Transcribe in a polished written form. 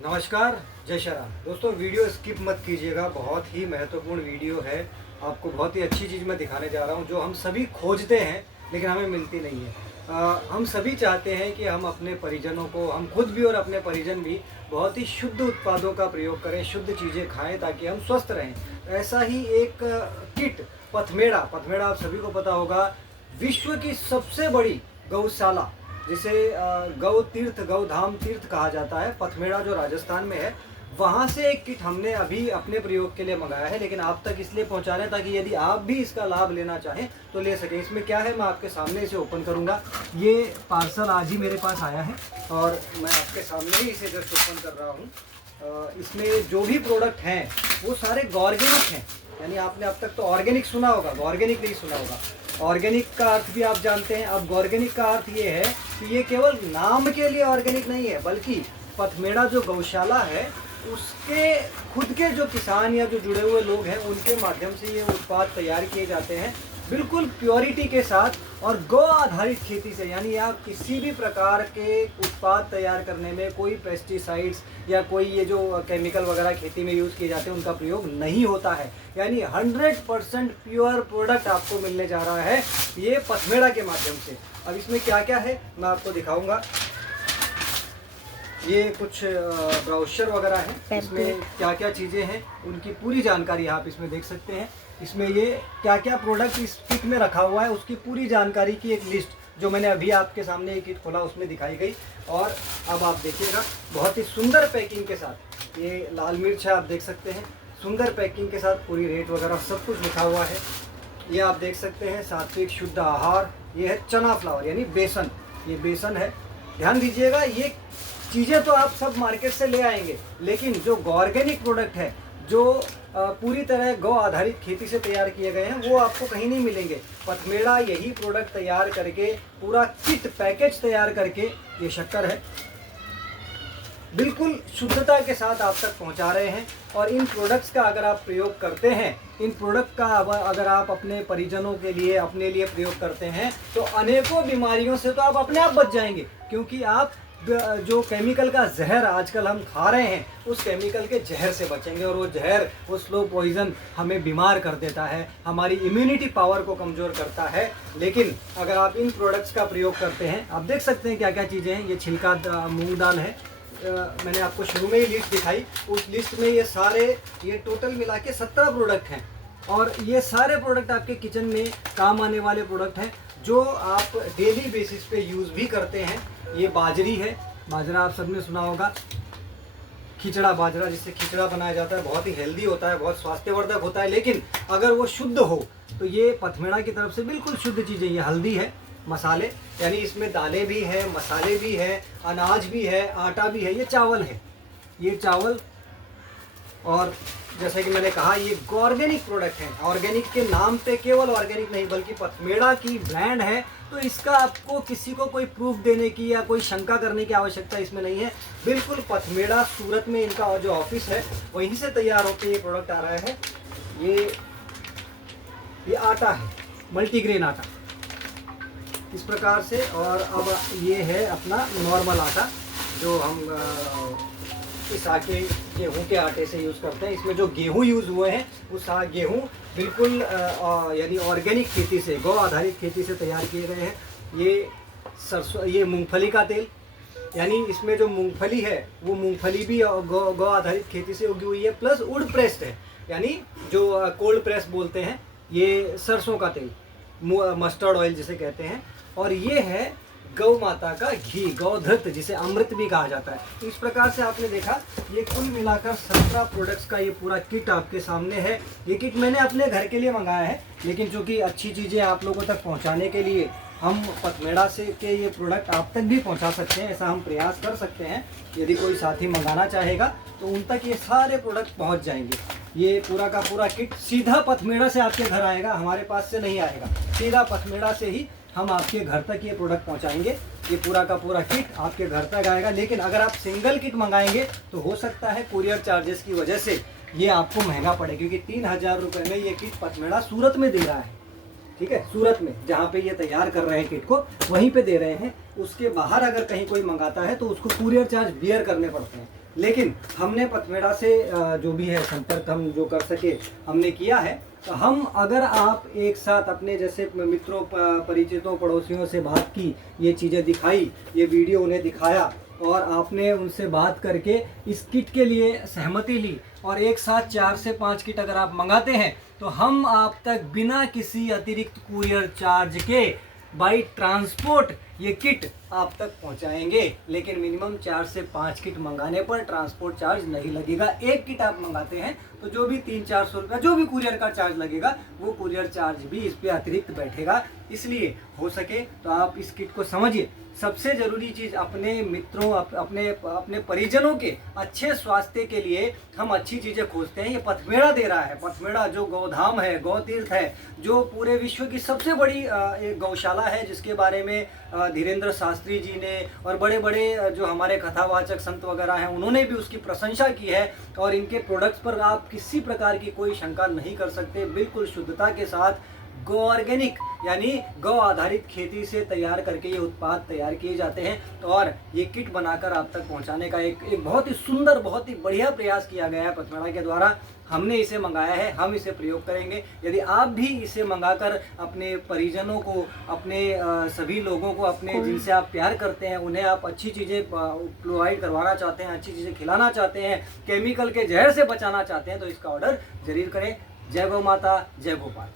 नमस्कार, जय श्री राम। दोस्तों, वीडियो स्किप मत कीजिएगा, बहुत ही महत्वपूर्ण वीडियो है। आपको बहुत ही अच्छी चीज़ मैं दिखाने जा रहा हूँ जो हम सभी खोजते हैं लेकिन हमें मिलती नहीं है। हम सभी चाहते हैं कि हम अपने परिजनों को, हम खुद भी और अपने परिजन भी बहुत ही शुद्ध उत्पादों का प्रयोग करें, शुद्ध चीज़ें खाएं ताकि हम स्वस्थ रहें। ऐसा ही एक किट पथमेड़ा पथमेड़ा आप सभी को पता होगा, विश्व की सबसे बड़ी गौशाला जिसे गौ तीर्थ, गौधाम तीर्थ कहा जाता है, पथमेड़ा जो राजस्थान में है, वहाँ से एक किट हमने अभी अपने प्रयोग के लिए मंगाया है। लेकिन आप तक इसलिए पहुँचा रहे हैं ताकि यदि आप भी इसका लाभ लेना चाहें तो ले सकें। इसमें क्या है, मैं आपके सामने इसे ओपन करूँगा। ये पार्सल आज ही मेरे पास आया है और मैं आपके सामने ही इसे जस्ट ओपन कर रहा हूँ। इसमें जो भी प्रोडक्ट हैं वो सारे ऑर्गेनिक हैं। यानी आपने अब तक तो ऑर्गेनिक सुना होगा, ऑर्गेनिक नहीं सुना होगा। ऑर्गेनिक का अर्थ भी आप जानते हैं। अब ऑर्गेनिक का अर्थ ये है कि ये केवल नाम के लिए ऑर्गेनिक नहीं है, बल्कि पथमेड़ा जो गौशाला है उसके खुद के जो किसान या जो जुड़े हुए लोग हैं उनके माध्यम से ये उत्पाद तैयार किए जाते हैं, बिल्कुल प्योरिटी के साथ और गौ आधारित खेती से। यानी आप किसी भी प्रकार के उत्पाद तैयार करने में कोई पेस्टिसाइड्स या कोई ये जो केमिकल वगैरह खेती में यूज़ किए जाते हैं उनका प्रयोग नहीं होता है। यानी 100% प्योर प्रोडक्ट आपको मिलने जा रहा है ये पथमेड़ा के माध्यम से। अब इसमें क्या क्या है मैं आपको दिखाऊंगा। ये कुछ ब्राउचर वगैरह है, इसमें क्या क्या चीज़ें हैं उनकी पूरी जानकारी आप इसमें देख सकते हैं। इसमें ये क्या क्या प्रोडक्ट इस किट में रखा हुआ है उसकी पूरी जानकारी की एक लिस्ट जो मैंने अभी आपके सामने एक किट खोला उसमें दिखाई गई। और अब आप देखिएगा, बहुत ही सुंदर पैकिंग के साथ ये लाल मिर्च है, आप देख सकते हैं, सुंदर पैकिंग के साथ पूरी रेट वगैरह सब कुछ लिखा हुआ है। ये आप देख सकते हैं, सात्विक शुद्ध आहार। ये है चना फ्लावर यानी बेसन, ये बेसन है। ध्यान दीजिएगा, ये चीज़ें तो आप सब मार्केट से ले आएंगे, लेकिन जो ऑर्गेनिक प्रोडक्ट है, जो पूरी तरह गौ आधारित खेती से तैयार किए गए हैं, वो आपको कहीं नहीं मिलेंगे। पथमेड़ा यही प्रोडक्ट तैयार करके, पूरा किट पैकेज तैयार करके, ये शक्कर है, बिल्कुल शुद्धता के साथ आप तक पहुंचा रहे हैं। और इन प्रोडक्ट्स का अगर आप प्रयोग करते हैं, इन प्रोडक्ट का अगर आप अपने परिजनों के लिए, अपने लिए प्रयोग करते हैं तो अनेकों बीमारियों से तो आप अपने आप बच जाएंगे। क्योंकि आप जो केमिकल का जहर आजकल हम खा रहे हैं उस केमिकल के जहर से बचेंगे। और वो जहर, वो स्लो पॉइजन हमें बीमार कर देता है, हमारी इम्यूनिटी पावर को कमज़ोर करता है। लेकिन अगर आप इन प्रोडक्ट्स का प्रयोग करते हैं, आप देख सकते हैं क्या क्या चीज़ें हैं। ये छिलका मूंग दाल है, मैंने आपको शुरू में ही लिस्ट दिखाई, उस लिस्ट में ये सारे, ये टोटल मिला के 17 प्रोडक्ट हैं। और ये सारे प्रोडक्ट आपके किचन में काम आने वाले प्रोडक्ट हैं जो आप डेली बेसिस पे यूज़ भी करते हैं। ये बाजरी है, बाजरा आप सबने सुना होगा, खिचड़ा बाजरा जिससे खिचड़ा बनाया जाता है, बहुत ही हेल्दी होता है, बहुत स्वास्थ्यवर्धक होता है। लेकिन अगर वो शुद्ध हो तो ये पथमेड़ा की तरफ से बिल्कुल शुद्ध चीज़ें। ये हल्दी है, मसाले, यानी इसमें दालें भी हैं, मसाले भी हैं, अनाज भी है, आटा भी है। ये चावल है, ये चावल। और जैसे कि मैंने कहा, ये ऑर्गेनिक प्रोडक्ट हैं। ऑर्गेनिक के नाम पे केवल ऑर्गेनिक नहीं बल्कि पथमेड़ा की ब्रांड है, तो इसका आपको किसी को कोई प्रूफ देने की या कोई शंका करने की आवश्यकता इसमें नहीं है। बिल्कुल पथमेड़ा, सूरत में इनका जो ऑफिस है वहीं से तैयार होकर ये प्रोडक्ट आ रहा है। ये आटा है, मल्टीग्रेन आटा, इस प्रकार से। और अब ये है अपना नॉर्मल आटा जो हम इस आटे, गेहूँ के आटे से यूज़ करते हैं। इसमें जो गेहूँ यूज़ हुए हैं उस गेहूँ बिल्कुल यानी ऑर्गेनिक खेती से, गौ आधारित खेती से तैयार किए गए हैं। ये सरसों, ये मूंगफली का तेल, यानी इसमें जो मूंगफली है वो मूंगफली भी गौ आधारित खेती से उगी हुई है, प्लस वुड प्रेस्ड है, यानी जो कोल्ड प्रेस बोलते हैं। ये सरसों का तेल, मस्टर्ड ऑयल जिसे कहते हैं। और ये है गौ माता का घी, गौधृत, जिसे अमृत भी कहा जाता है। तो इस प्रकार से आपने देखा, ये कुल मिलाकर 17 प्रोडक्ट्स का ये पूरा किट आपके सामने है। ये किट मैंने अपने घर के लिए मंगाया है, लेकिन चूँकि अच्छी चीज़ें आप लोगों तक पहुंचाने के लिए हम पथमेड़ा से के ये प्रोडक्ट आप तक भी पहुंचा सकते हैं, ऐसा हम प्रयास कर सकते हैं। यदि कोई साथी मंगाना चाहेगा तो उन तक ये सारे प्रोडक्ट पहुँच जाएंगे। ये पूरा का पूरा किट सीधा पथमेड़ा से आपके घर आएगा, हमारे पास से नहीं आएगा, सीधा पथमेड़ा से ही हम आपके घर तक ये प्रोडक्ट पहुंचाएंगे। ये पूरा का पूरा किट आपके घर तक आएगा। लेकिन अगर आप सिंगल किट मंगाएंगे तो हो सकता है कुरियर चार्जेस की वजह से ये आपको महंगा पड़े, क्योंकि 3000 रुपये में ये किट पथमेड़ा सूरत में दे रहा है। ठीक है, सूरत में जहाँ पे ये तैयार कर रहे हैं किट को, वहीं पे दे रहे हैं। उसके बाहर अगर कहीं कोई मंगाता है तो उसको कुरियर चार्ज बियर करने पड़ते हैं। लेकिन हमने पथमेड़ा से जो भी है संपर्क हम जो कर सके हमने किया है। तो हम अगर आप एक साथ अपने जैसे मित्रों परिचितों पड़ोसियों से बात की, ये चीज़ें दिखाई, ये वीडियो उन्हें दिखाया और आपने उनसे बात करके इस किट के लिए सहमति ली और एक साथ 4 से 5 किट अगर आप मंगाते हैं तो हम आप तक बिना किसी अतिरिक्त कुरियर चार्ज के बाई ट्रांसपोर्ट ये किट आप तक पहुंचाएंगे। लेकिन मिनिमम 4 से 5 किट मंगाने पर ट्रांसपोर्ट चार्ज नहीं लगेगा। एक किट आप मंगाते हैं तो जो भी 300-400 रुपया जो भी कुरियर का चार्ज लगेगा वो कुरियर चार्ज भी इस पे अतिरिक्त बैठेगा। इसलिए हो सके तो आप इस किट को समझिए। सबसे ज़रूरी चीज़ अपने मित्रों अपने परिजनों के अच्छे स्वास्थ्य के लिए हम अच्छी चीज़ें खोजते हैं। ये पथमेड़ा दे रहा है। पथमेड़ा जो गौधाम है, गौ तीर्थ है, जो पूरे विश्व की सबसे बड़ी एक गौशाला है, जिसके बारे में धीरेन्द्र शास्त्री जी ने और बड़े बड़े जो हमारे कथावाचक संत वगैरह हैं उन्होंने भी उसकी प्रशंसा की है। और इनके प्रोडक्ट्स पर आप किसी प्रकार की कोई शंका नहीं कर सकते। बिल्कुल शुद्धता के साथ गो ऑर्गेनिक यानी गौ आधारित खेती से तैयार करके ये उत्पाद तैयार किए जाते हैं। तो और ये किट बनाकर आप तक पहुंचाने का एक बहुत ही सुंदर, बहुत ही बढ़िया प्रयास किया गया है पथमेड़ा के द्वारा। हमने इसे मंगाया है, हम इसे प्रयोग करेंगे। यदि आप भी इसे मंगाकर अपने परिजनों को, अपने सभी लोगों को, अपने जिनसे आप प्यार करते हैं उन्हें आप अच्छी चीज़ें प्रोवाइड करवाना चाहते हैं, अच्छी चीज़ें खिलाना चाहते हैं, केमिकल के जहर से बचाना चाहते हैं तो इसका ऑर्डर जरूर करें। जय गौ माता, जय गोपाल।